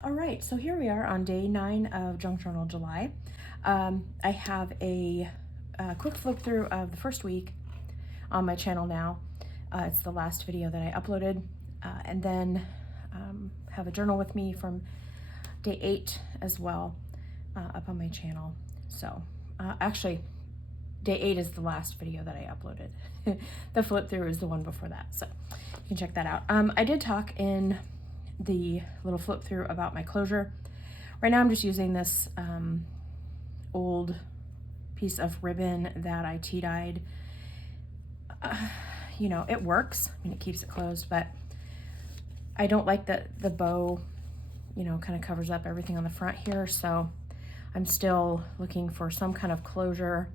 All right, so here we are on day 9 of Junk Journal July. I have a quick flip through of the first week on my channel now. It's the last video that I uploaded, and then have a journal with me from day 8 as well up on my channel. So actually, day 8 is the last video that I uploaded. The flip through is the one before that, so you can check that out. I did talk in the little flip through about my closure. Right now I'm just using this old piece of ribbon that I tea dyed. You know, it works. I mean, it keeps it closed, but I don't like that the bow, you know, kind of covers up everything on the front here. So I'm still looking for some kind of closure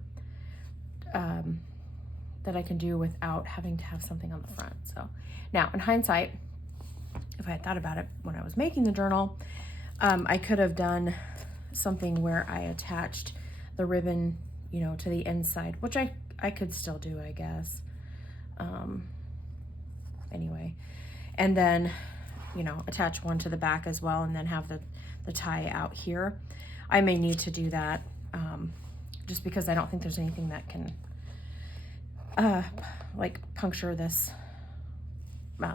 that I can do without having to have something on the front. So now in hindsight, if I had thought about it when I was making the journal, I could have done something where I attached the ribbon, you know, to the inside, which I could still do, I guess. Anyway, and then, you know, attach one to the back as well, and then have the tie out here. I may need to do that, just because I don't think there's anything that can, like, puncture this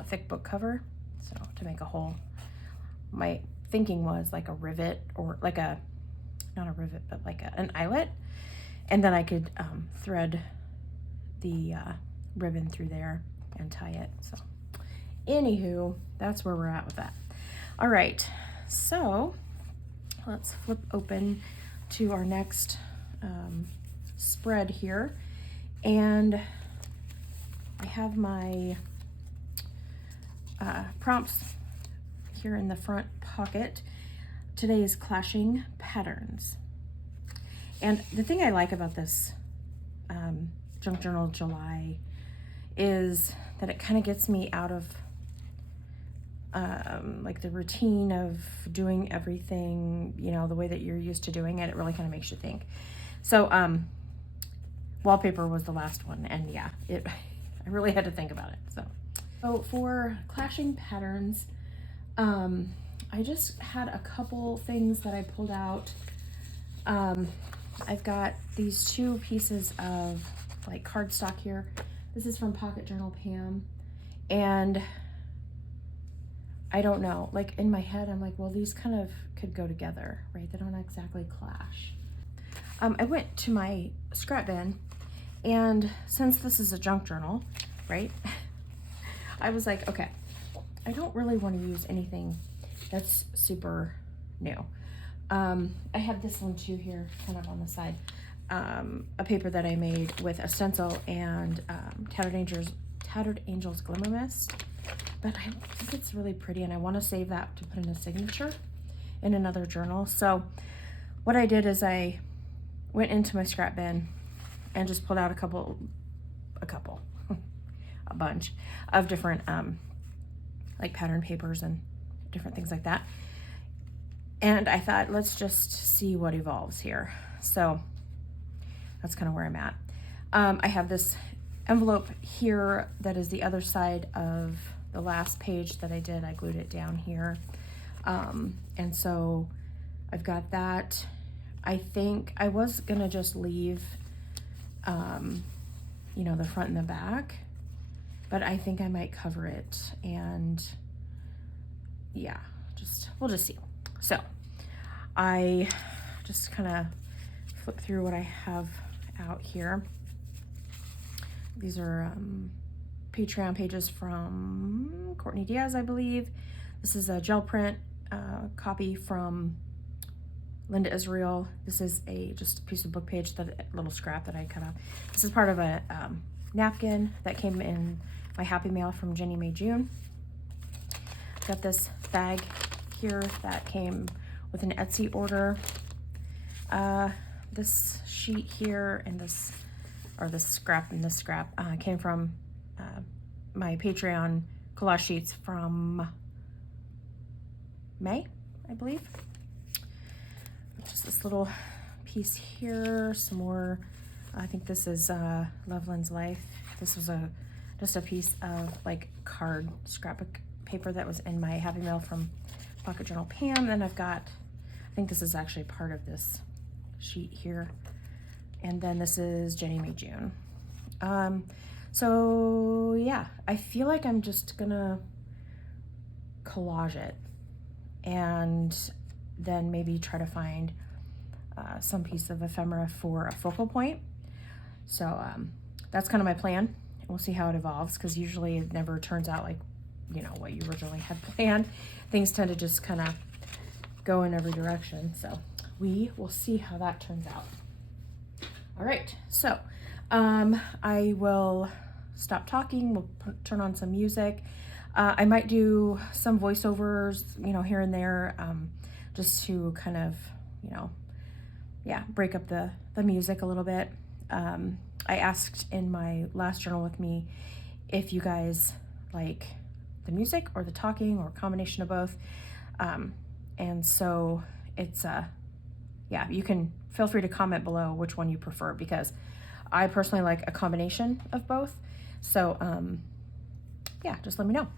thick book cover. So to make a hole, my thinking was like a rivet, or like a, not a rivet, but like an eyelet. And then I could thread the ribbon through there and tie it. So anywho, that's where we're at with that. All right, so let's flip open to our next spread here. And I have my prompts here in the front pocket. Today is clashing patterns. And the thing I like about this Junk Journal July is that it kind of gets me out of like the routine of doing everything, you know, the way that you're used to doing it. It really kind of makes you think. So wallpaper was the last one, and yeah, I really had to think about it. So for clashing patterns, I just had a couple things that I pulled out. I've got these two pieces of like cardstock here. This is from Pocket Journal Pam, and I don't know, like in my head, I'm like, well, these kind of could go together, right? They don't exactly clash. I went to my scrap bin, and since this is a junk journal, right? I was like, okay, I don't really want to use anything that's super new. I have this one too here, kind of on the side, a paper that I made with a stencil and Tattered Angels Glimmer Mist. But I think it's really pretty, and I want to save that to put in a signature in another journal. So what I did is I went into my scrap bin and just pulled out a bunch of different like pattern papers and different things like that. And I thought, let's just see what evolves here. So that's kind of where I'm at. I have this envelope here that is the other side of the last page that I did. I glued it down here. And so I've got that. I think I was gonna just leave, you know, the front and the back, but I think I might cover it, and yeah, we'll just see. So I just kind of flip through what I have out here. These are Patreon pages from Courtney Diaz, I believe. This is a gel print copy from Linda Israel. This is just a piece of book page, that little scrap that I cut off. This is part of a napkin that came in my Happy Mail from Jenny May June. Got this bag here that came with an Etsy order. This sheet here and this scrap came from my Patreon collage sheets from May, I believe. Just this little piece here, some more. I think this is Loveland's Life. This was just a piece of like card scrapbook paper that was in my Happy Mail from Pocket Journal Pam. Then I've got, I think this is actually part of this sheet here. And then this is Jenny May June. So yeah, I feel like I'm just gonna collage it and then maybe try to find some piece of ephemera for a focal point. So that's kind of my plan. We'll see how it evolves, because usually it never turns out like, you know, what you originally had planned. Things tend to just kind of go in every direction. So we will see how that turns out. All right, so I will stop talking. We'll turn on some music. I might do some voiceovers, you know, here and there, just to kind of, you know, yeah, break up the music a little bit. I asked in my last journal with me if you guys like the music or the talking or a combination of both. And so it's, yeah, you can feel free to comment below which one you prefer, because I personally like a combination of both. So yeah, just let me know.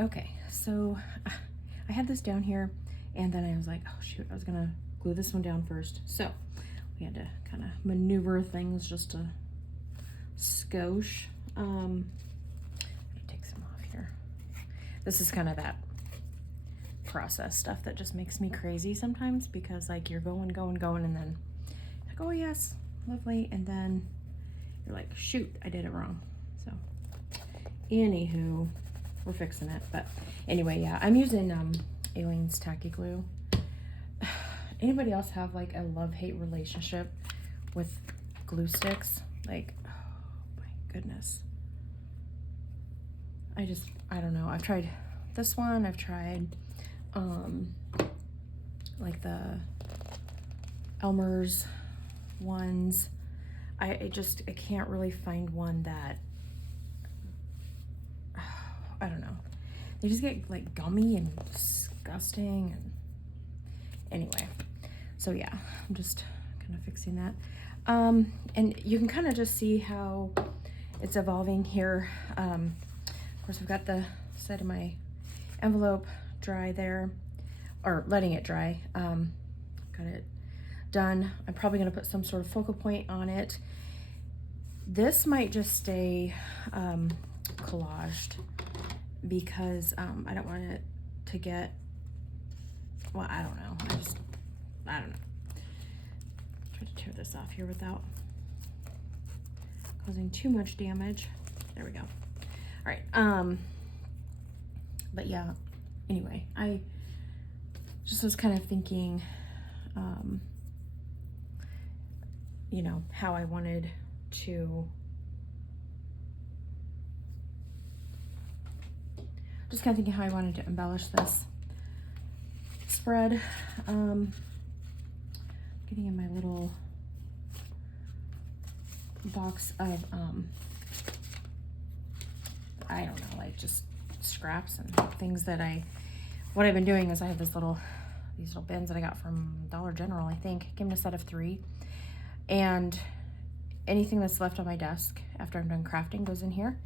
Okay, so I had this down here, and then I was like, oh shoot, I was gonna glue this one down first. So we had to kind of maneuver things just a skosh. I'm gonna take some off here. This is kind of that process stuff that just makes me crazy sometimes, because like you're going, and then like, oh yes, lovely, and then you're like, shoot, I did it wrong. So anywho, we're fixing it. But anyway, yeah, I'm using Aleene's tacky glue. Anybody else have like a love-hate relationship with glue sticks? Like, oh my goodness. I don't know. I've tried this one. I've tried like the Elmer's ones. I can't really find one that, I don't know. They just get like gummy and disgusting. And anyway, so yeah, I'm just kind of fixing that. And you can kind of just see how it's evolving here. Of course, I've got the side of my envelope dry there, or letting it dry. Got it done. I'm probably gonna put some sort of focal point on it. This might just stay collaged, because I don't want it to get, well, I don't know. I don't know. Try to tear this off here without causing too much damage. There we go. All right. But yeah, anyway, I just was kind of thinking, you know, how I wanted to just kind of thinking how I wanted to embellish this spread. Getting in my little box of, I don't know, like just scraps and things that what I've been doing is I have these little bins that I got from Dollar General, I think. Came in a set of 3. And anything that's left on my desk after I'm done crafting goes in here.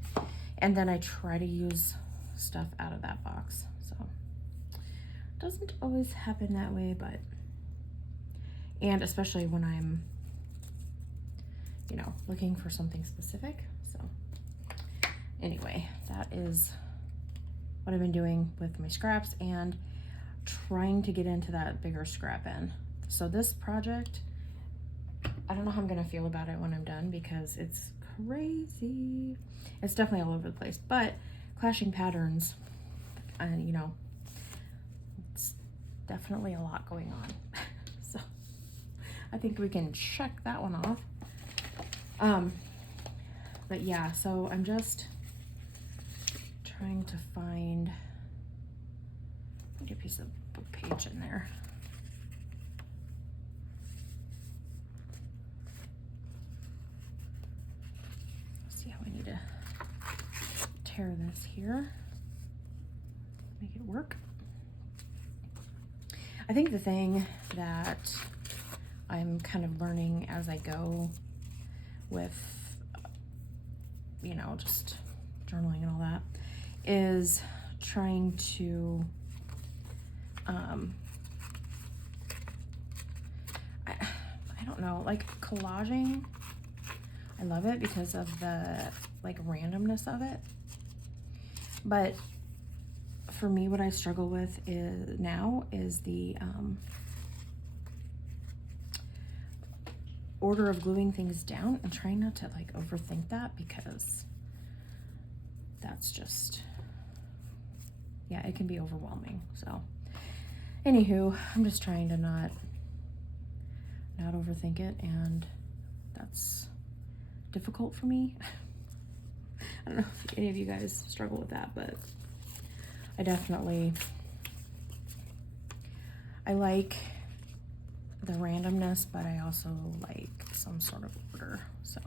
And then I try to use stuff out of that box. So it doesn't always happen that way, but, and especially when I'm, you know, looking for something specific. So anyway, that is what I've been doing with my scraps and trying to get into that bigger scrap bin. So this project, I don't know how I'm gonna feel about it when I'm done, because it's crazy. It's definitely all over the place, but clashing patterns, and you know, it's definitely a lot going on. So I think we can check that one off. But yeah, so I'm just trying to find, get a piece of book page in there. Let's see how we need to tear this here, make it work. I think the thing that I'm kind of learning as I go with, you know, just journaling and all that, is trying to, I don't know, like collaging. I love it because of the like randomness of it. But for me, what I struggle with is the order of gluing things down, and trying not to like overthink that, because that's just, yeah, it can be overwhelming. So anywho, I'm just trying to not overthink it, and that's difficult for me. I don't know if any of you guys struggle with that, but I definitely, I like the randomness, but I also like some sort of order. So,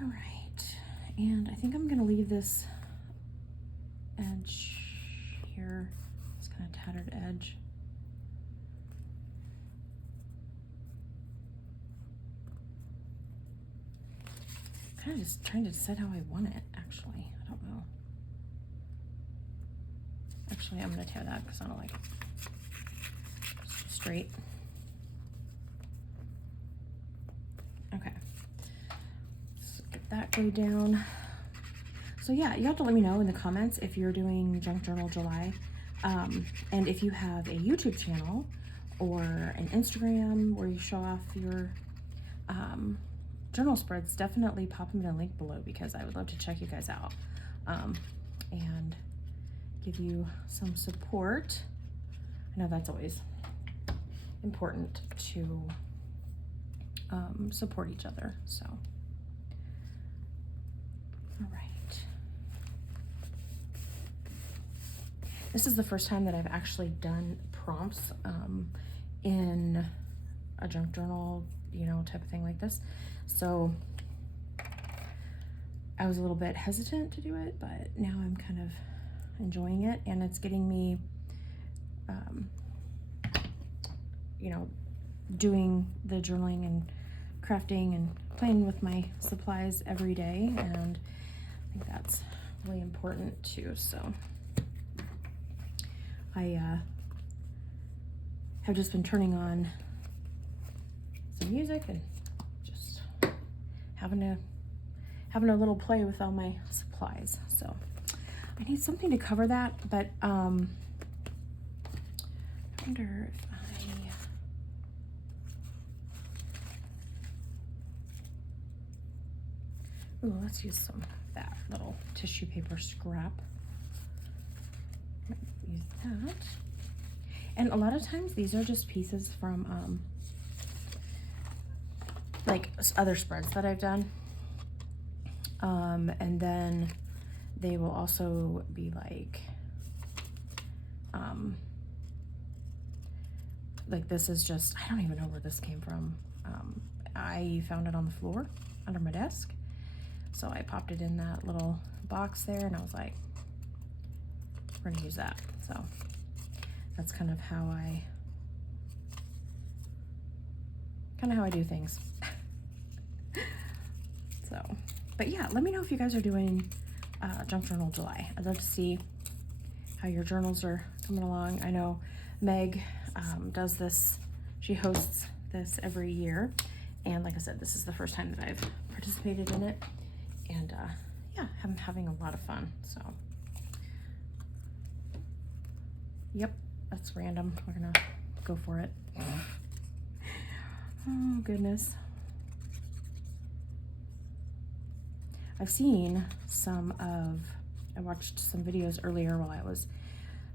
all right. And I think I'm gonna leave this edge here, this kind of tattered edge. Kind of just trying to decide how I want it, actually. I don't know. Actually, I'm gonna tear that because I don't like it. It's too straight. Okay. Let's get that glued down. So yeah, you have to let me know in the comments if you're doing Junk Journal July. And if you have a YouTube channel or an Instagram where you show off your journal spreads, definitely pop them in a link below, because I would love to check you guys out and give you some support. I know that's always important to support each other. So, all right. This is the first time that I've actually done prompts in a junk journal, you know, type of thing like this. So I was a little bit hesitant to do it, but now I'm kind of enjoying it, and it's getting me, you know, doing the journaling and crafting and playing with my supplies every day, and I think that's really important too. So I have just been turning on some music and just having a little play with all my supplies. So I need something to cover that, but I wonder if ooh, let's use some of that little tissue paper scrap. Use that. And a lot of times these are just pieces from like other spreads that I've done. And then they will also be like this is just, I don't even know where this came from. I found it on the floor under my desk. So I popped it in that little box there, and I was like, we're gonna use that. So that's kind of how I do things. So, but yeah, let me know if you guys are doing Junk Journal July. I'd love to see how your journals are coming along. I know Meg does this, she hosts this every year, and like I said, this is the first time that I've participated in it, and yeah, I'm having a lot of fun. So yep, that's random, we're gonna go for it. Oh goodness. I've seen I watched some videos earlier while I was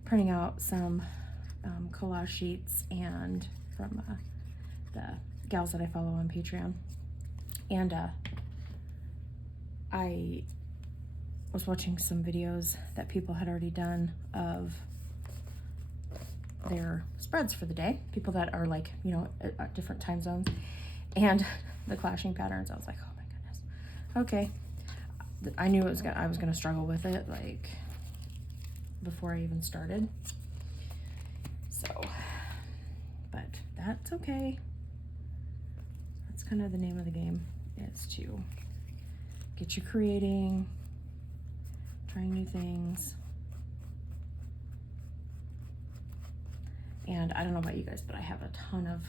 printing out some collage sheets, and from the gals that I follow on Patreon. And I was watching some videos that people had already done of their spreads for the day, people that are like, you know, at different time zones, and the clashing patterns. I was like, oh my goodness, okay. I knew I was gonna struggle with it, like, before I even started. So, but that's okay. That's kind of the name of the game, is to get you creating, trying new things. And I don't know about you guys, but I have a ton of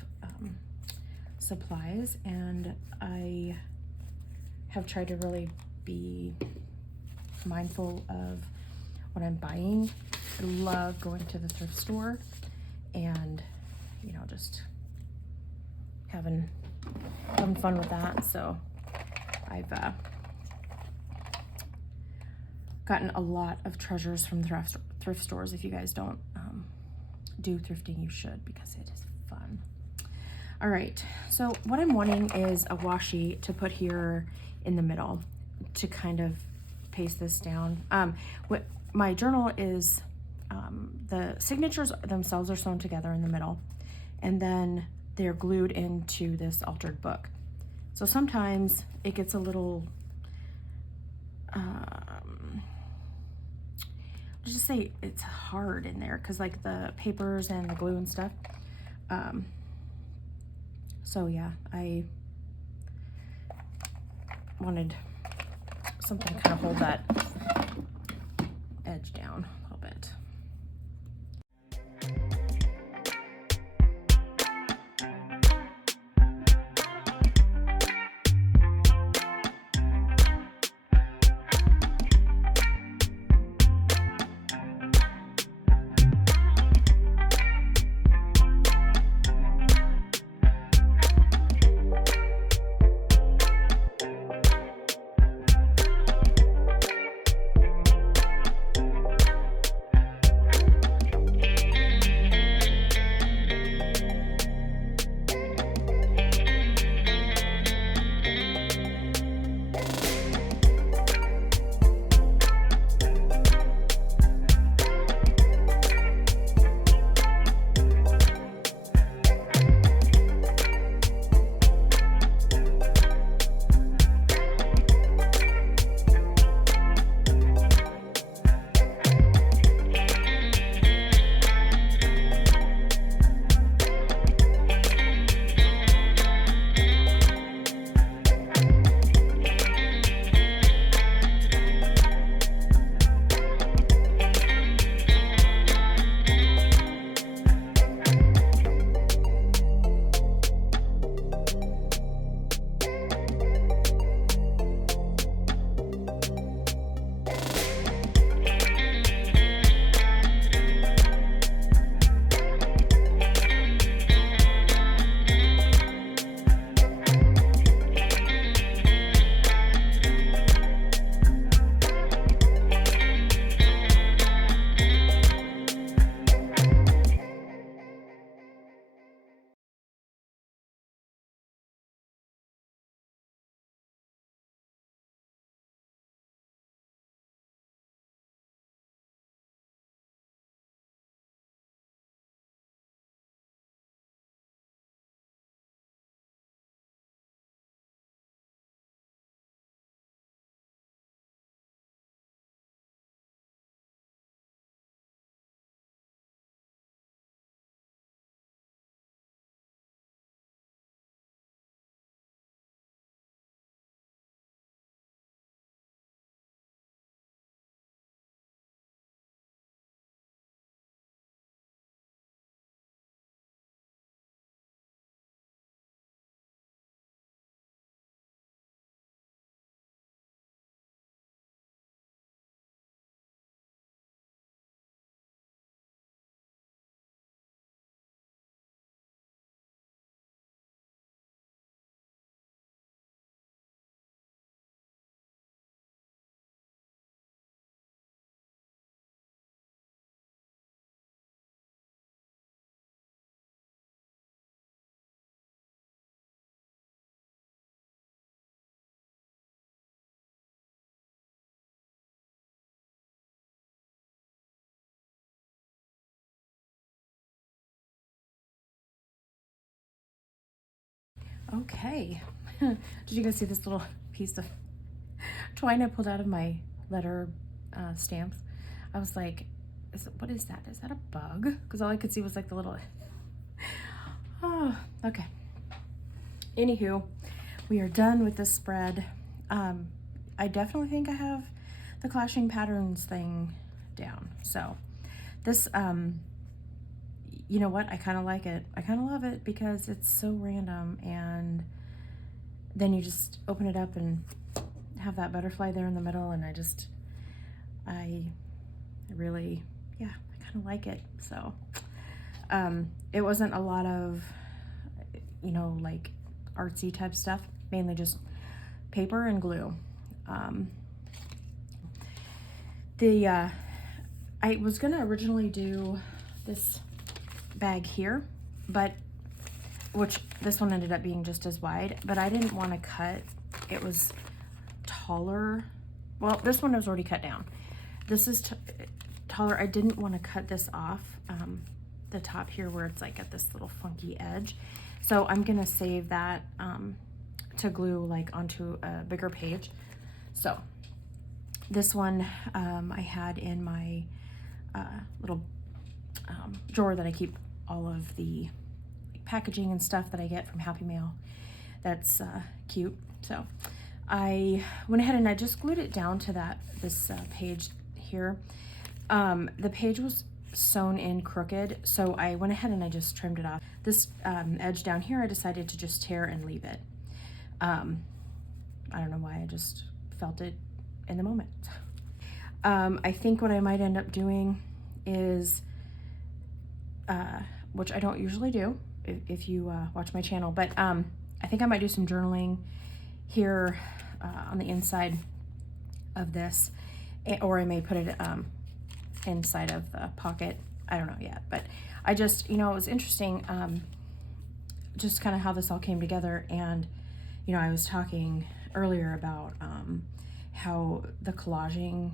supplies, and I have tried to really be mindful of what I'm buying. I love going to the thrift store and, you know, just having fun with that. So I've gotten a lot of treasures from thrift stores. If you guys don't do thrifting, you should, because it is fun. All right, so what I'm wanting is a washi to put here in the middle to kind of paste this down. What my journal is, the signatures themselves are sewn together in the middle, and then they're glued into this altered book. So sometimes it gets a little, let's just say it's hard in there, because like the papers and the glue and stuff. So yeah, I wanted something to kind of hold that edge down a little bit. Okay, did you guys see this little piece of twine I pulled out of my letter stamps? I was like, what is that? Is that a bug? Because all I could see was like the little, oh, Okay. Anywho, we are done with this spread. I definitely think I have the clashing patterns thing down. So this, you know what? I kind of like it. I kind of love it because it's so random, and then you just open it up and have that butterfly there in the middle, and I really, yeah, I kind of like it. So it wasn't a lot of, you know, like artsy type stuff, mainly just paper and glue. I was gonna originally do this bag here, but which this one ended up being just as wide, but I didn't want to cut. It was taller. Well, this one was already cut down. This is taller. I didn't want to cut this off the top here where it's like at this little funky edge. So I'm gonna save that to glue like onto a bigger page. So this one I had in my little drawer that I keep all of the packaging and stuff that I get from Happy Mail. That's cute. So I went ahead and I just glued it down to this page here. The page was sewn in crooked, so I went ahead and I just trimmed it off. This edge down here I decided to just tear and leave it. I don't know why, I just felt it in the moment. I think what I might end up doing is, which I don't usually do if you watch my channel, but I think I might do some journaling here on the inside of this, or I may put it inside of the pocket. I don't know yet, but I just, you know, it was interesting just kind of how this all came together. And you know, I was talking earlier about how the collaging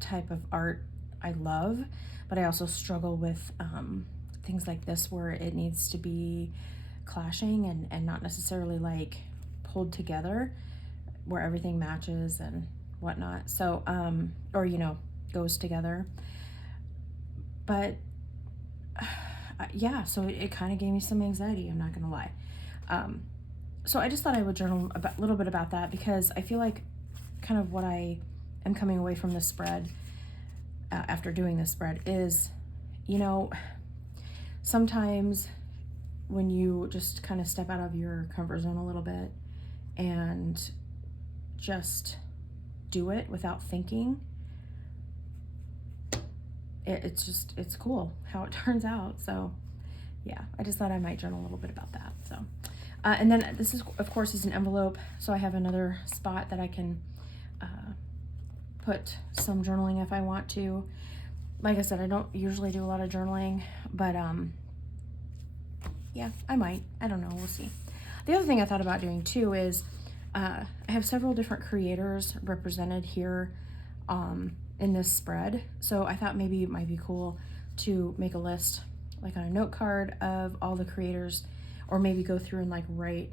type of art I love, but I also struggle with things like this where it needs to be clashing and not necessarily like pulled together, where everything matches and whatnot. So or you know, goes together. But yeah, so it kind of gave me some anxiety, I'm not gonna lie. So I just thought I would journal a little bit about that, because I feel like kind of what I am coming away from this spread after doing this spread is, you know, sometimes when you just kind of step out of your comfort zone a little bit and just do it without thinking, it's cool how it turns out. So yeah, I just thought I might journal a little bit about that. So and then this is, of course, is an envelope, so I have another spot that I can put some journaling if I want to. Like I said, I don't usually do a lot of journaling, but yeah, I might. I don't know, we'll see. The other thing I thought about doing too is I have several different creators represented here in this spread, so I thought maybe it might be cool to make a list, like on a note card, of all the creators, or maybe go through and like write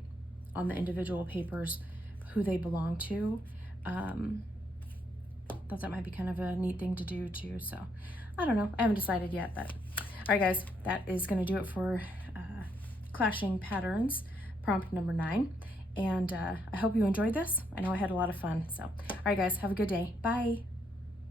on the individual papers who they belong to. Thought that might be kind of a neat thing to do too. So I don't know, I haven't decided yet, but all right guys, that is going to do it for clashing patterns prompt number 9. And I hope you enjoyed this. I know I had a lot of fun. So all right guys, have a good day. Bye.